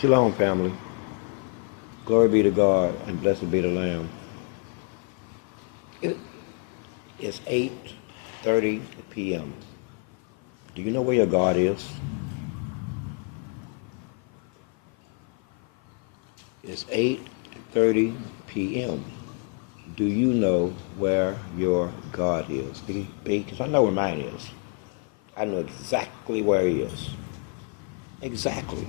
Shalom, family. Glory be to God and blessed be the Lamb. It is 8:30 p.m. Do you know where your God is? It's 8:30 p.m. Do you know where your God is? Because I know where mine is. I know exactly where he is. Exactly.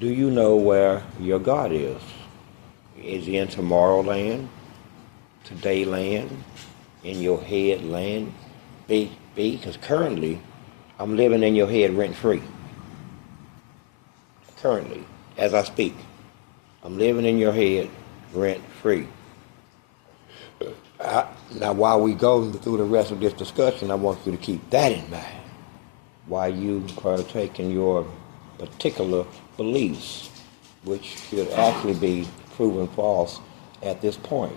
Do you know where your God is? Is he in tomorrow land, today land, in your head land? Because currently I'm living in your head rent free. Currently, as I speak, I'm living in your head rent free. Now, while we go through the rest of this discussion, I want you to keep that in mind while you partake in your particular beliefs, which should actually be proven false at this point.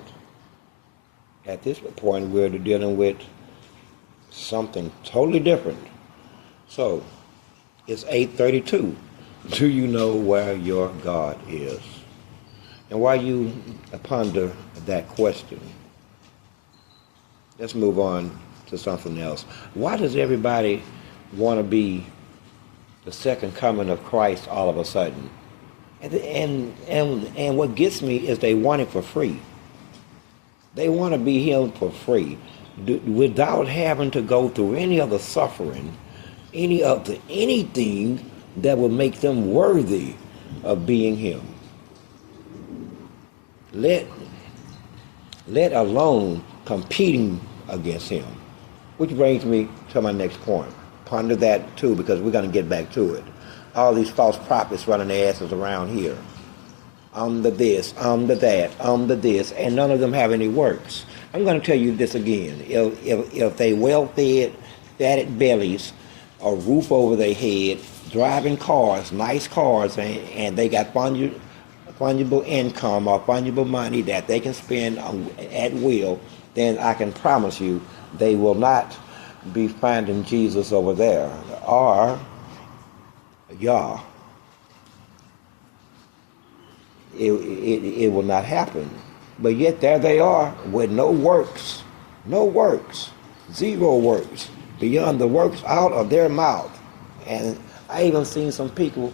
At this point, we're dealing with something totally different. So, it's 8:32. Do you know where your God is? And while you ponder that question, let's move on to something else. Why does everybody want to be the second coming of Christ all of a sudden? And what gets me is they want it for free. They want to be him for free, without having to go through any of the suffering, anything that would make them worthy of being him. Let alone competing against him. Which brings me to my next point. Ponder that too, because we're going to get back to it. All these false prophets running their asses around here. I'm the this, I'm the that, I'm the this, and none of them have any works. I'm going to tell you this again. If they well-fed, fatted bellies, a roof over their head, driving cars, nice cars, and they got fungible income or fungible money that they can spend at will, then I can promise you they will not be finding Jesus over there or Yah. It will not happen. But yet there they are with no works, zero works, beyond the works out of their mouth. And I even seen some people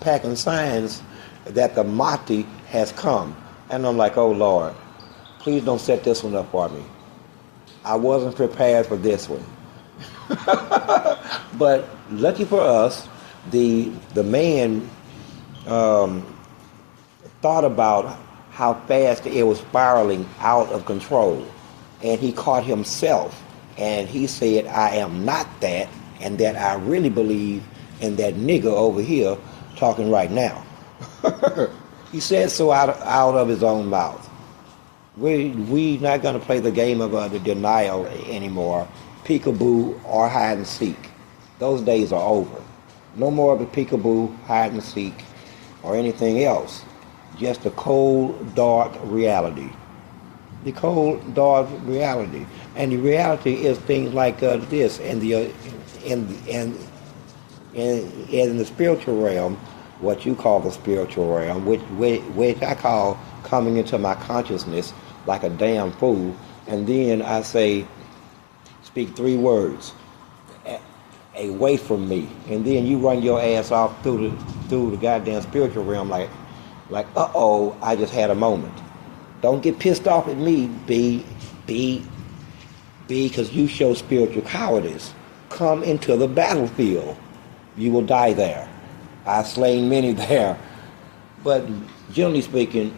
packing signs that the Mahdi has come. And I'm like, oh Lord, please don't set this one up for me. I wasn't prepared for this one. But lucky for us, the man thought about how fast it was spiraling out of control. And he caught himself. And he said, I am not that, and that I really believe in that nigger over here talking right now. He said so out of his own mouth. We not going to play the game of the denial anymore, peekaboo or hide and seek. Those days are over. No more of the peekaboo, hide and seek, or anything else. Just the cold, dark reality. The cold, dark reality. And the reality is things like this. In the spiritual realm, what you call the spiritual realm, which I call coming into my consciousness like a damn fool, and then I say, speak 3 words, away from me, and then you run your ass off through the goddamn spiritual realm like uh-oh, I just had a moment. Don't get pissed off at me, because you show spiritual cowardice. Come into the battlefield. You will die there. I've slain many there. But generally speaking,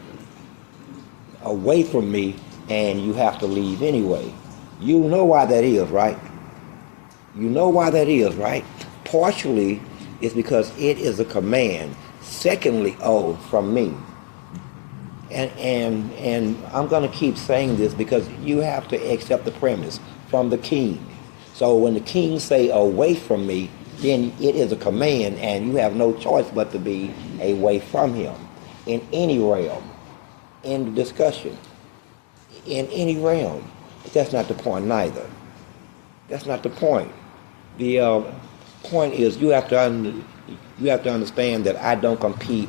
away from me, and you have to leave anyway. You know why that is, right? You know why that is, right? Partially, it's because it is a command. Secondly, from me. And I'm going to keep saying this because you have to accept the premise from the king. So when the king say away from me, then it is a command, and you have no choice but to be away from him in any realm, in the discussion, in any realm. But that's not the point neither. That's not the point. The Point is, you have to understand that I don't compete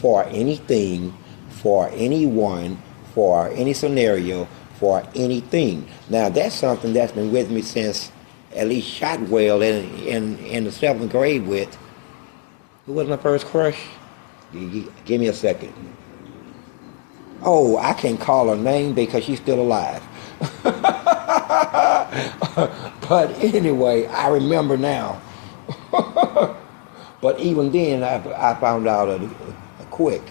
for anything, for anyone, for any scenario, for anything. Now that's something that's been with me since at least Shotwell in the seventh grade with. Who was my first crush? Give me a second. Oh, I can't call her name because she's still alive. But anyway, I remember now. But even then, I found out quick.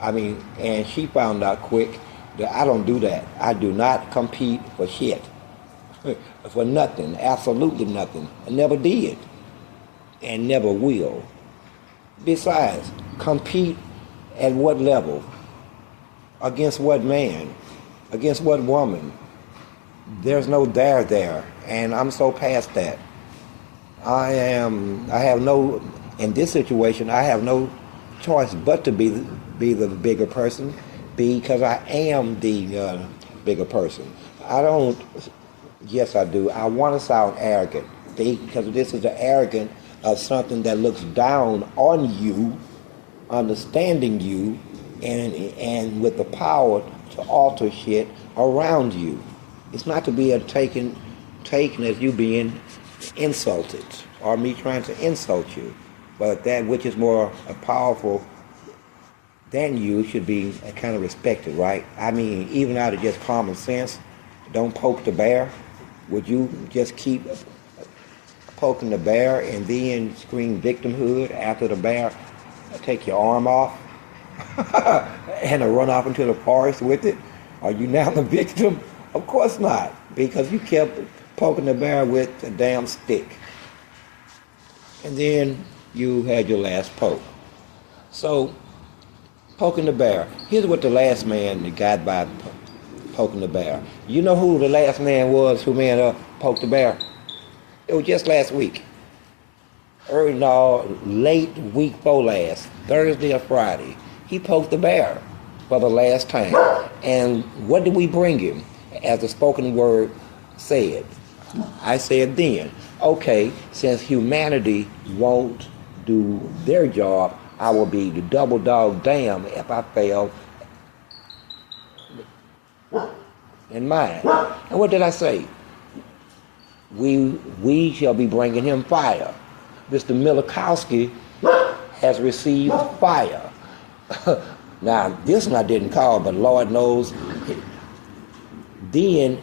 I mean, and she found out quick that I don't do that. I do not compete for shit. For nothing, absolutely nothing. I never did, and never will. Besides, compete at what level? Against what man? Against what woman? There's no there, and I'm so past that. In this situation, I have no choice but to be the bigger person, because I am the bigger person. Yes I do, I want to sound arrogant, because this is the arrogant of something that looks down on you, understanding you, and with the power to alter shit around you. It's not to be taken as you being insulted or me trying to insult you, but that which is more powerful than you should be kind of respected, right? I mean, even out of just common sense, don't poke the bear. Would you just keep poking the bear and then scream victimhood after the bear take your arm off and run off into the forest with it? Are you now the victim? Of course not, because you kept poking the bear with a damn stick. And then you had your last poke. So, poking the bear. Here's what the last man that got by poking the bear. You know who the last man was who may have poked the bear? It was just last week. Late week before last, Thursday or Friday. He poked the bear for the last time. And what did we bring him? As the spoken word said. I said then, okay, since humanity won't do their job, I will be the double dog damn if I fail in mine. And what did I say? We shall be bringing him fire. Mr. Milikowski has received fire. Now, this one I didn't call, but Lord knows. Then,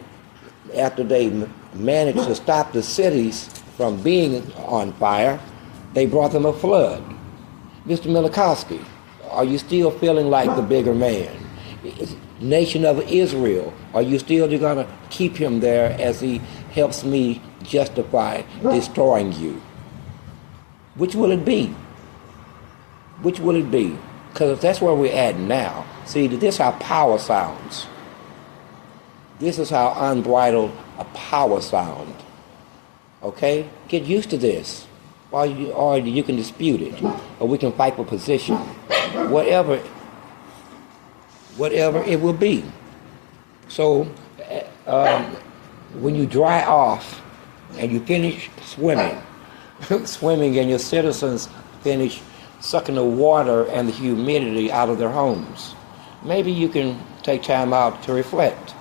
after they managed to stop the cities from being on fire, they brought them a flood. Mr. Milikowski, are you still feeling like the bigger man? Nation of Israel, are you still going to keep him there as he helps me justify destroying you? Which will it be? Which will it be? Because that's where we're at now. See, this is how power sounds. This is how unbridled a power sound. Okay? Get used to this. Or you can dispute it. Or we can fight for position. Whatever it will be. So, when you dry off and you finish swimming, and your citizens finish sucking the water and the humidity out of their homes, maybe you can take time out to reflect.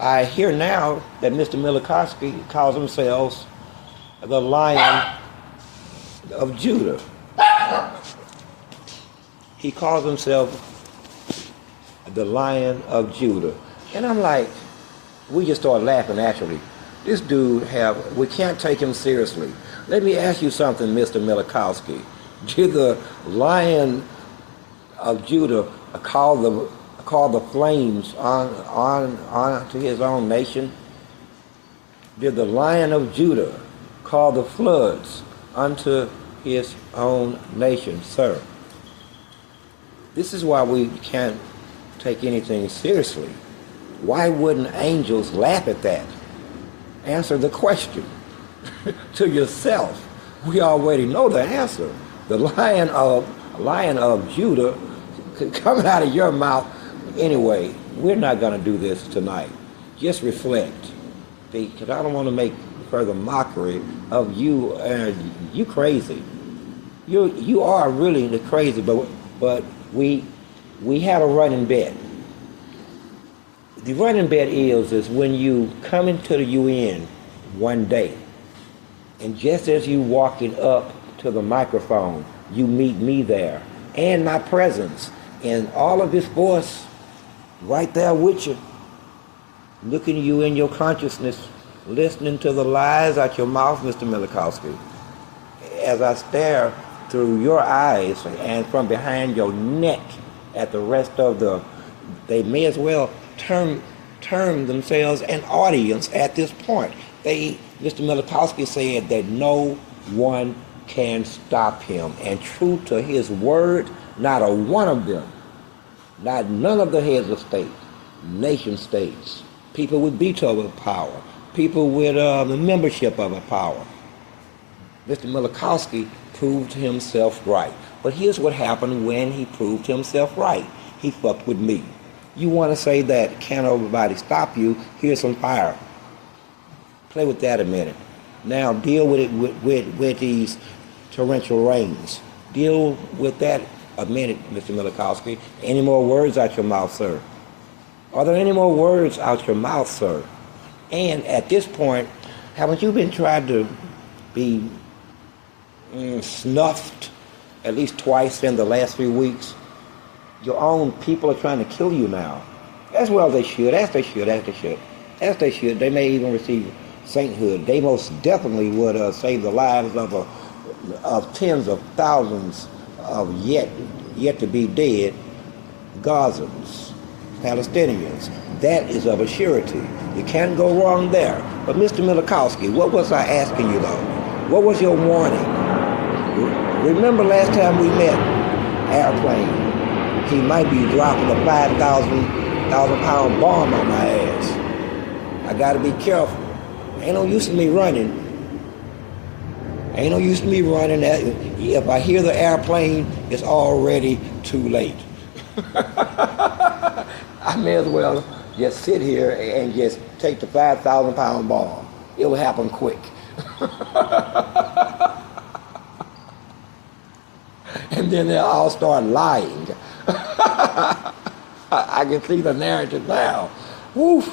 I hear now that Mr. Milikowski calls himself the Lion of Judah. He calls himself the Lion of Judah. And I'm like, we just started laughing actually. This dude we can't take him seriously. Let me ask you something, Mr. Milikowski. Did the Lion of Judah call the flames on to his own nation? Did the Lion of Judah call the floods unto his own nation, sir? This is why we can't take anything seriously. Why wouldn't angels laugh at that? Answer the question to yourself. We already know the answer. The Lion of Judah coming out of your mouth. Anyway, we're not going to do this tonight. Just reflect, because I don't want to make further mockery of you. You crazy. You are really the crazy. But we have a running bet. The running bet is when you come into the UN one day, and just as you walking up to the microphone, you meet me there, and my presence, and all of this voice right there with you, looking at you in your consciousness, listening to the lies out your mouth, Mr. Milikowski, as I stare through your eyes and from behind your neck at the rest of they may as well term themselves an audience at this point. Mr. Milikowski said that no one can stop him, and true to his word, not a one of them, none of the heads of state, nation states, people with veto power, people with the membership of a power. Mr. Milikowski proved himself right. But here's what happened when he proved himself right. He fucked with me. You want to say that can't nobody stop you? Here's some fire. Play with that a minute. Now deal with it with these torrential rains. Deal with that a minute, Mr. Milikowski. Any more words out your mouth, sir? Are there any more words out your mouth, sir? And at this point, haven't you been trying to be snuffed at least twice in the last 3 weeks? Your own people are trying to kill you now. As well they should, as they should. They may even receive sainthood. They most definitely would save the lives of tens of thousands of yet to be dead Gazans, Palestinians. That is of a surety. You can't go wrong there. But Mr. Milikowski, what was I asking you though? What was your warning? Remember last time we met, airplane. He might be dropping a 5,000-pound bomb on my ass. I gotta be careful. Ain't no use in me running. If I hear the airplane, it's already too late. I may as well just sit here and just take the 5,000-pound bomb. It will happen quick. And then they'll all start lying. I can see the narrative now. Woof!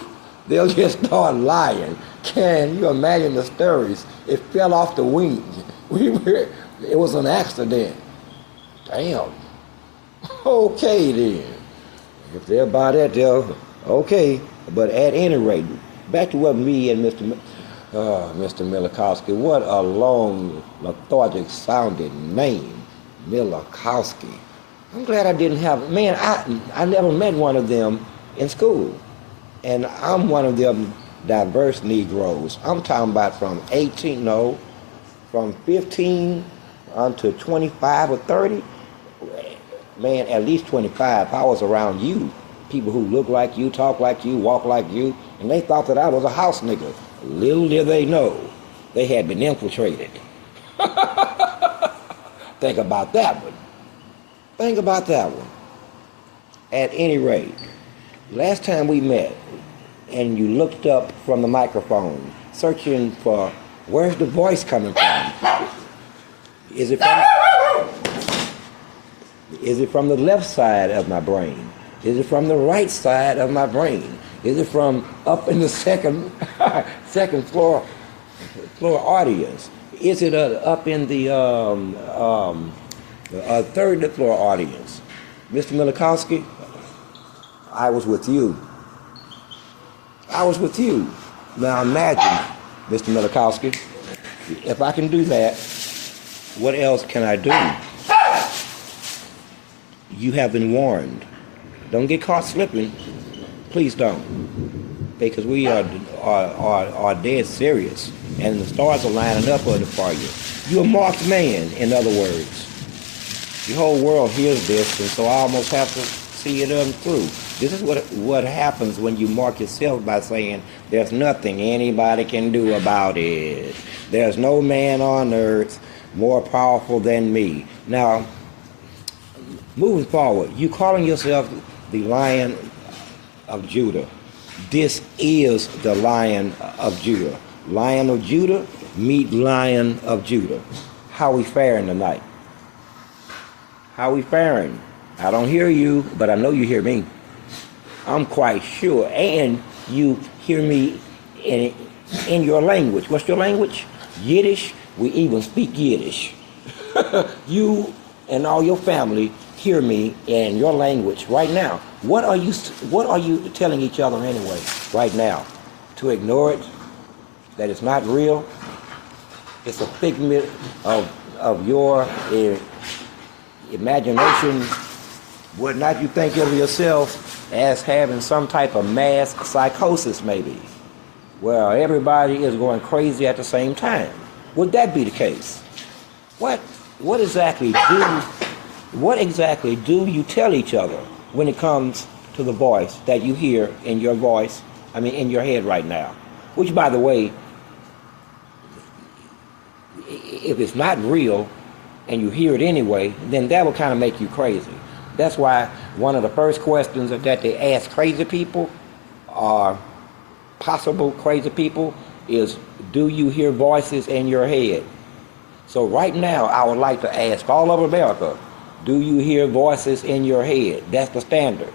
They'll just start lying. Can you imagine the stories? It fell off the wing. It was an accident. Damn. Okay then. If they're about that, they'll okay. But at any rate, back to what me and Mr. Milikowski. What a long, lethargic sounding name. Milikowski. I'm glad I didn't have, man, I never met one of them in school. And I'm one of them diverse Negroes. I'm talking about from 15 unto 25 or 30. Man, at least 25. I was around you. People who look like you, talk like you, walk like you, and they thought that I was a house nigga. Little did they know, they had been infiltrated. Think about that one. At any rate, last time we met, and you looked up from the microphone, searching for where's the voice coming from? Is it from the left side of my brain? Is it from the right side of my brain? Is it from up in the second floor audience? Is it up in the third floor audience? Mr. Milikowski, I was with you. Now imagine, Mr. Milikowski, if I can do that, what else can I do? You have been warned. Don't get caught slipping. Please don't. Because we are dead serious. And the stars are lining up for you. You're a marked man, in other words. The whole world hears this, and so I almost have to see it through. This is what happens when you mark yourself by saying, there's nothing anybody can do about it. There's no man on earth more powerful than me. Now, moving forward, you calling yourself the Lion of Judah. This is the Lion of Judah. Lion of Judah, meet Lion of Judah. How we faring tonight? How we faring? I don't hear you, but I know you hear me. I'm quite sure. And you hear me in your language. What's your language? Yiddish. We even speak Yiddish. You and all your family hear me in your language right now. What are you telling each other anyway right now? To ignore it? That it's not real? It's a figment of your imagination. Would not you think of yourself as having some type of mass psychosis maybe, where everybody is going crazy at the same time? Would that be the case? What exactly do you tell each other when it comes to the voice that you hear in your voice, in your head right now? Which, by the way, if it's not real and you hear it anyway, then that will kind of make you crazy. That's why one of the first questions that they ask crazy people, or possible crazy people, is, do you hear voices in your head? So right now, I would like to ask all of America, do you hear voices in your head? That's the standard.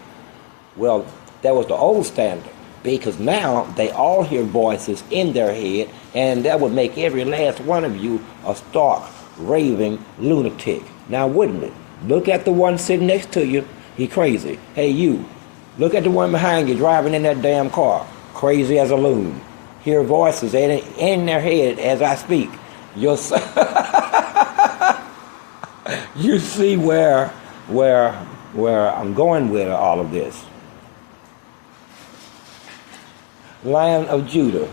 Well, that was the old standard, because now they all hear voices in their head, and that would make every last one of you a stark, raving lunatic. Now, wouldn't it? Look at the one sitting next to you, he crazy. Hey, you, look at the one behind you driving in that damn car, crazy as a loon. Hear voices in their head as I speak. You see where I'm going with all of this. Lion of Judah.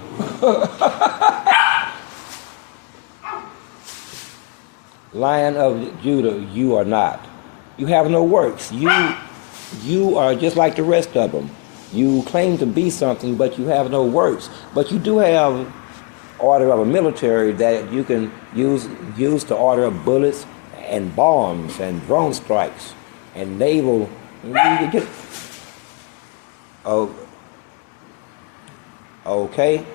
Lion of Judah, you are not. You have no works. You are just like the rest of them. You claim to be something, but you have no works. But you do have order of a military that you can use to order bullets and bombs and drone strikes and naval. Okay,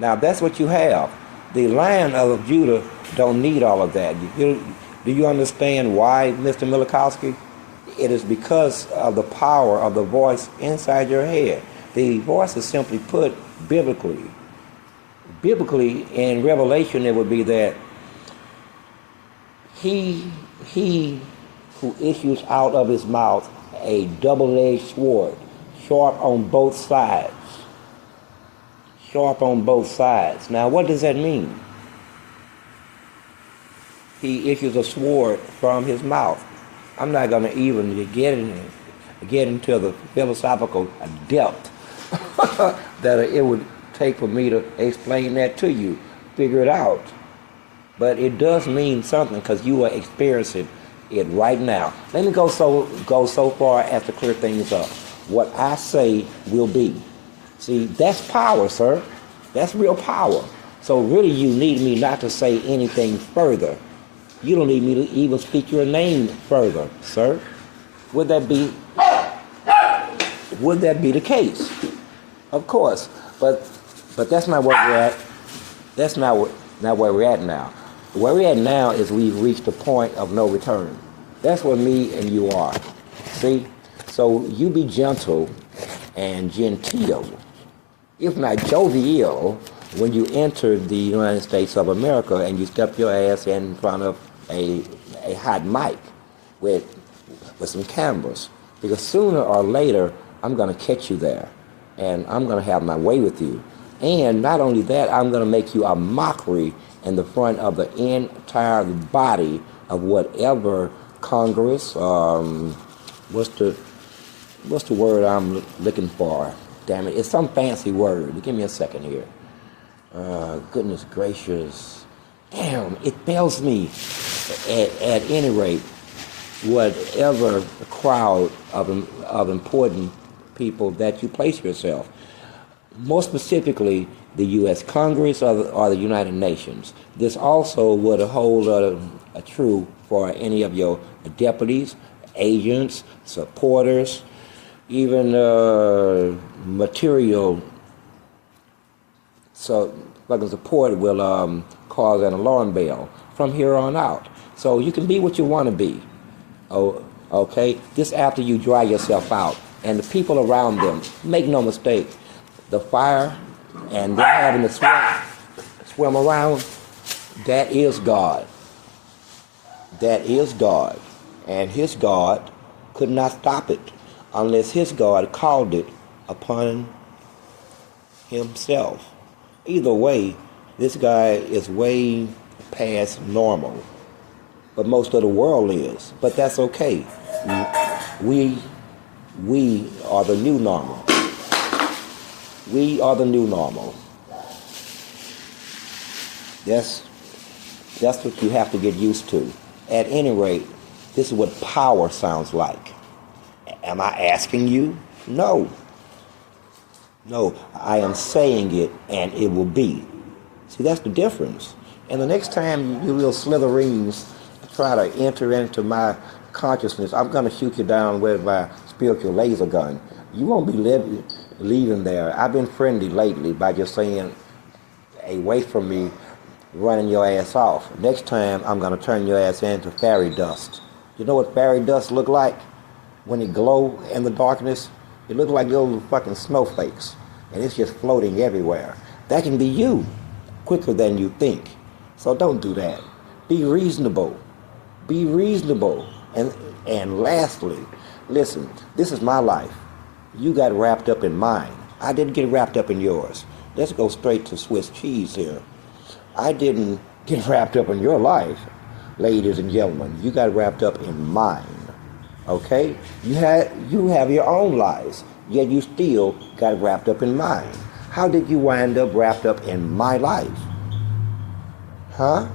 now that's what you have. The Lion of Judah don't need all of that. Do you understand why, Mr. Milikowski? It is because of the power of the voice inside your head. The voice is simply put biblically. Biblically, in Revelation, it would be that he who issues out of his mouth a double-edged sword, sharp on both sides. Sharp on both sides. Now, what does that mean? He issues a sword from his mouth. I'm not going to even get into the philosophical depth that it would take for me to explain that to you, figure it out. But it does mean something, because you are experiencing it right now. Let me go so far as to clear things up. What I say will be. See, that's power, sir. That's real power. So really, you need me not to say anything further. You don't need me to even speak your name further, sir. Would that be the case? Of course. But that's not where we're at. That's not where we're at now. Where we're at now is we've reached a point of no return. That's where me and you are. See? So you be gentle and genteel, if not jovial, when you enter the United States of America and you step your ass in front of a hot mic with some cameras. Because sooner or later, I'm going to catch you there, and I'm going to have my way with you. And not only that, I'm going to make you a mockery in the front of the entire body of whatever Congress, what's the word I'm looking for? Damn it, it's some fancy word. Give me a second here. Goodness gracious. Damn, it fails me. At any rate, whatever crowd of important people that you place yourself, more specifically the U.S. Congress or the United Nations. This also would hold true for any of your deputies, agents, supporters, even material Slugging support will cause an alarm bell from here on out. So you can be what you want to be. Oh, okay? This after you dry yourself out. And the people around them, make no mistake, the fire and they're having to swim around, that is God. That is God. And his God could not stop it unless his God called it upon himself. Either way, this guy is way past normal. But most of the world is. But that's okay. We are the new normal. We are the new normal. That's what you have to get used to. At any rate, this is what power sounds like. Am I asking you? No. No, I am saying it and it will be. See, that's the difference. And the next time you little slithereens try to enter into my consciousness, I'm going to shoot you down with my spiritual laser gun. You won't be leaving there. I've been friendly lately by just saying, hey, wait for me, running your ass off. Next time, I'm going to turn your ass into fairy dust. You know what fairy dust look like? When it glow in the darkness, it looks like those fucking snowflakes. And it's just floating everywhere. That can be you, quicker than you think. So don't do that. Be reasonable. Be reasonable. And lastly, listen, this is my life. You got wrapped up in mine. I didn't get wrapped up in yours. Let's go straight to Swiss cheese here. I didn't get wrapped up in your life, ladies and gentlemen. You got wrapped up in mine. Okay? You have your own lives, yet you still got wrapped up in mine. How did you wind up wrapped up in my life? Huh?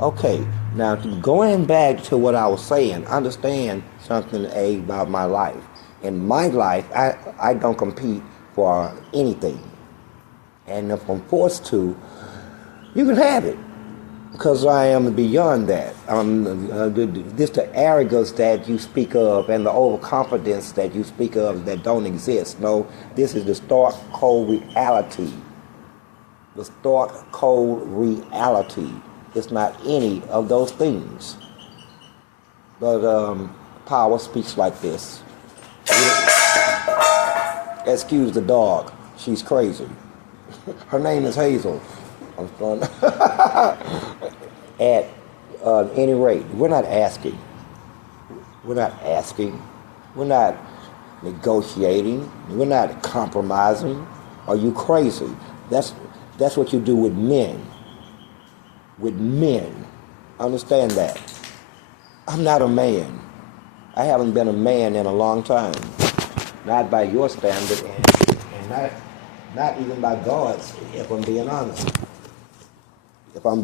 Okay. Now, going back to what I was saying, understand something about my life. In my life, I don't compete for anything. And if I'm forced to, you can have it. Because I am beyond that. This the arrogance that you speak of and the overconfidence that you speak of that don't exist. No, this is the stark, cold reality. The stark, cold reality. It's not any of those things. But power speaks like this. Excuse the dog. She's crazy. Her name is Hazel. I'm starting. At any rate, we're not asking. We're not asking. We're not negotiating. We're not compromising. Are you crazy? That's what you do with men. With men. Understand that. I'm not a man. I haven't been a man in a long time. Not by your standard and not even by God's, if I'm being honest. If I'm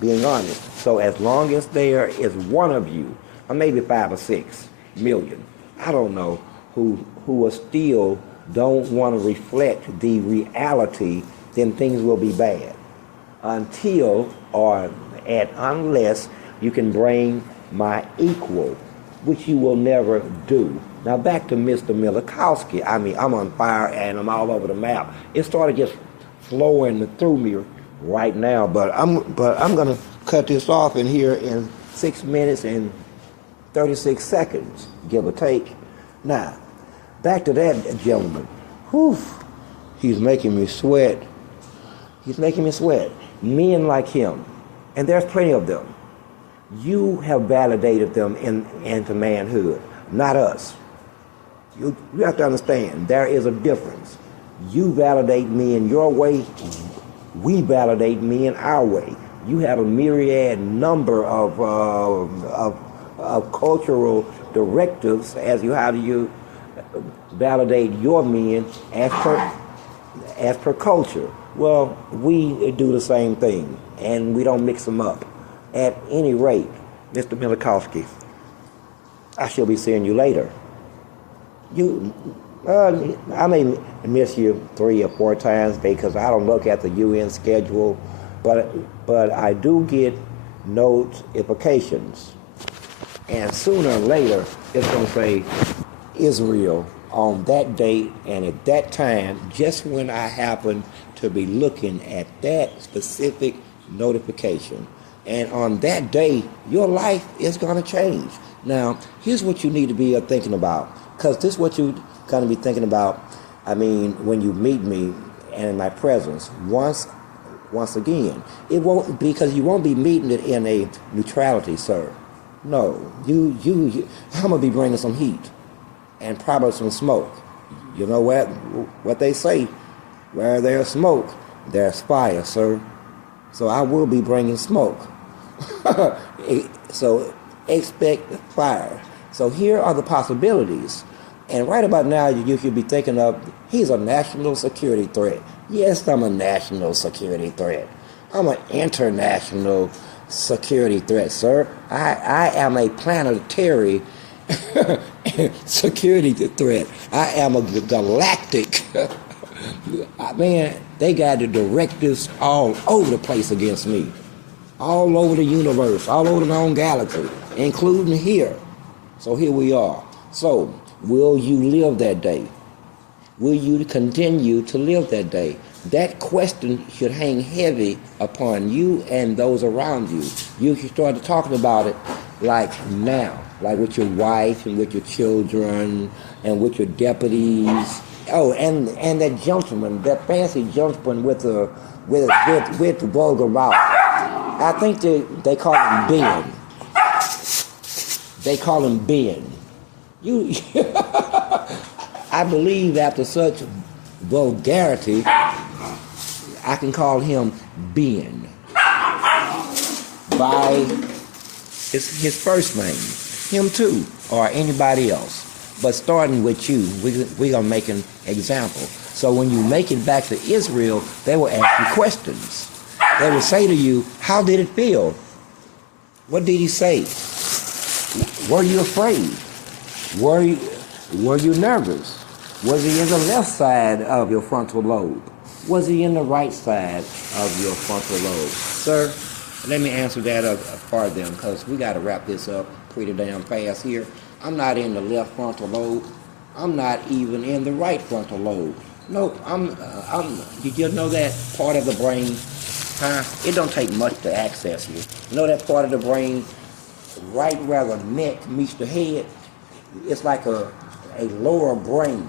being honest. So as long as there is one of you, or maybe 5 or 6 million, I don't know, who are still don't want to reflect the reality, then things will be bad. Unless you can bring my equal, which you will never do. Now back to Mr. Milikowski. I mean, I'm on fire and I'm all over the map. It started just flowing through me right now, but I'm gonna cut this off in here in 6 minutes and 36 seconds, give or take. Now, back to that gentleman. Whew, he's making me sweat. He's making me sweat. Men like him, and there's plenty of them. You have validated them into manhood, not us. You have to understand, there is a difference. You validate me in your way, we validate me in our way. You have a myriad number of cultural directives as you how do you validate your men as per culture. Well, we do the same thing, and we don't mix them up. At any rate, Mr. Milikowski, I shall be seeing you later. I may miss you 3 or 4 times because I don't look at the UN schedule, but I do get notifications, and sooner or later it's going to say Israel on that date and at that time, just when I happen to be looking at that specific notification. And on that day, your life is going to change. Now, here's what you need to be thinking about, because this is what you're going to be thinking about, when you meet me and in my presence, once again. It won't, because you won't be meeting it in a neutrality, sir. No, you I'm going to be bringing some heat and probably some smoke. You know what they say, where there's smoke, there's fire, sir. So I will be bringing smoke. So expect fire. So here are the possibilities. And right about now, you should be thinking of, he's a national security threat. Yes, I'm a national security threat. I'm an international security threat, sir. I am a planetary security threat. I am a galactic. Man, they got the directives all over the place against me. All over the universe, all over the known galaxy, including here. So here we are. So, will you live that day? Will you continue to live that day? That question should hang heavy upon you and those around you. You should start talking about it like now, like with your wife and with your children and with your deputies. Oh, and that gentleman, that fancy gentleman with the vulgar mouth. I think they call him Ben. They call him Ben. I believe after such vulgarity, I can call him Ben by his first name, him too, or anybody else. But starting with you, we're going to make an example. So when you make it back to Israel, they will ask you questions. They will say to you, how did it feel? What did he say? Were you afraid? Were you nervous? Was he in the left side of your frontal lobe? Was he in the right side of your frontal lobe? Sir, let me answer that for them, because we got to wrap this up pretty damn fast here. I'm not in the left frontal lobe. I'm not even in the right frontal lobe. Nope, did you know that part of the brain, it don't take much to access you. You know that part of the brain, right where the neck meets the head? It's like a lower brain.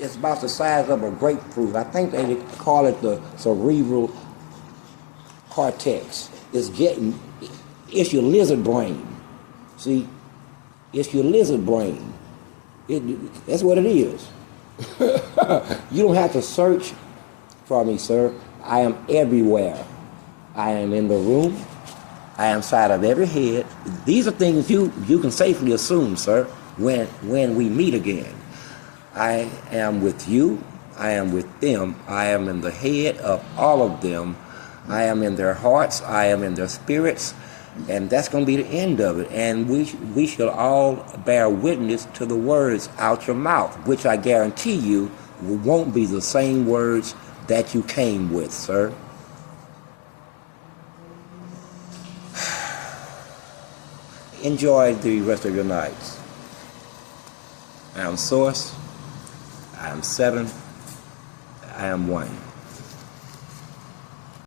It's about the size of a grapefruit. I think they call it the cerebral cortex. It's your lizard brain. See, it's your lizard brain. That's what it is. You don't have to search for me, sir. I am everywhere. I am in the room. I am inside of every head. These are things you can safely assume, sir, when we meet again. I am with you. I am with them. I am in the head of all of them. I am in their hearts. I am in their spirits. And that's going to be the end of it. And we shall all bear witness to the words out your mouth, which I guarantee you won't be the same words that you came with, sir. Enjoy the rest of your nights. I am Source. I am Seven. I am One.